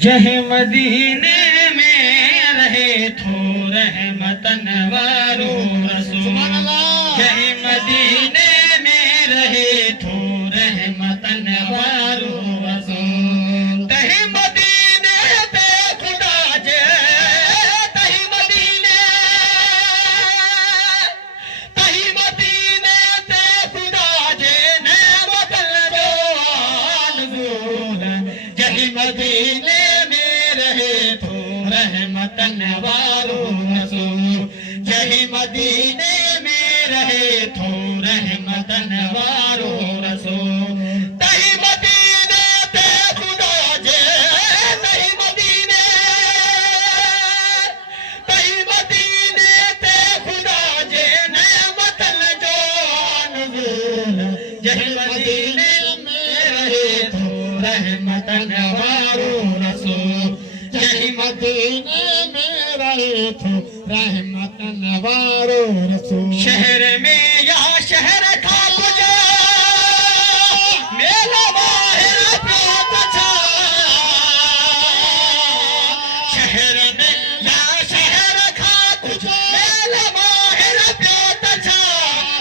جہے مدینے میں رہے تو رحمتن وارو رسول جہے مدینے میں رہے تو رحمتن وارو رسول تہی مدینے تے خدا جے تہی مدینے تے خدا جے نعمتن جو نزول جہے مدینے رحمتن وارو رسول جہی مدینے میں رہے تو رحمتن وارو رسول تہی مدینے تے خدا جے تہی مدینے تے خدا جے نعمتن جو نزول جہی مدینے میں رہے تو رحمتن وارو رسول جہی مدینے میں رہے تو رحمتن وارو رسول شہر میں یا شہر کا کجا میلا باہر پیت چھا شہر میں یا شہر کا کجا میلا باہر پیت چھا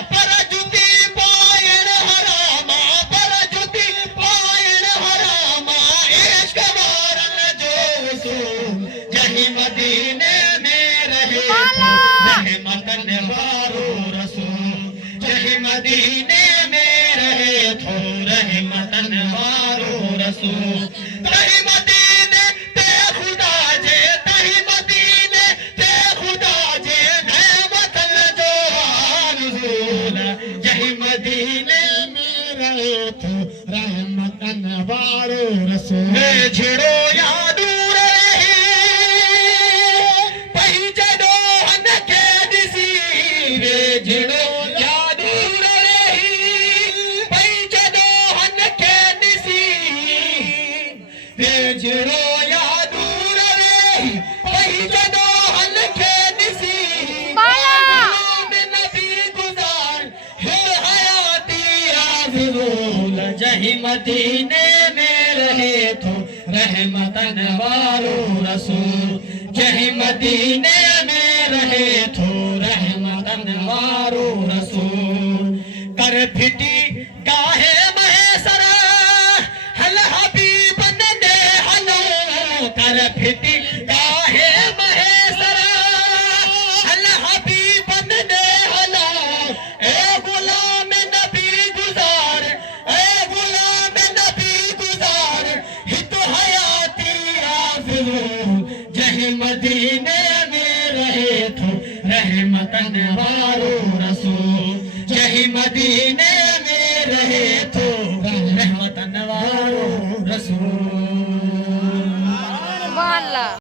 پر جتی پائن حراما پر جتی پائن حراما عشق وارن جو اصول جہی مدینے میں رہے تو رحمتن وارو رسول جہی مدینے میں رہے تو رحمتن وارو رسول تہی مدینے تے خدا جے تہی مدینے تے خدا جے نعمتن جو نزول جہی مدینے میں رہے تو رحمتن وارو رسول جھڑو یاد جہی مدینے میں رہے تو رحمتن وارو رسول جہی مدینے میں رہے تو رحمتن وارو رسول کر پھٹی گاہے محسر حل حبیب نے حلو کر پھٹی گاہے محسر حل حبیب نے حلو اے غلام نبی گزار اے غلام نبی گزار ہت حیاتی آفرون جہی مدینے میں رہے تو رحمتن وارو رسول جہی مدینے میں رہے تو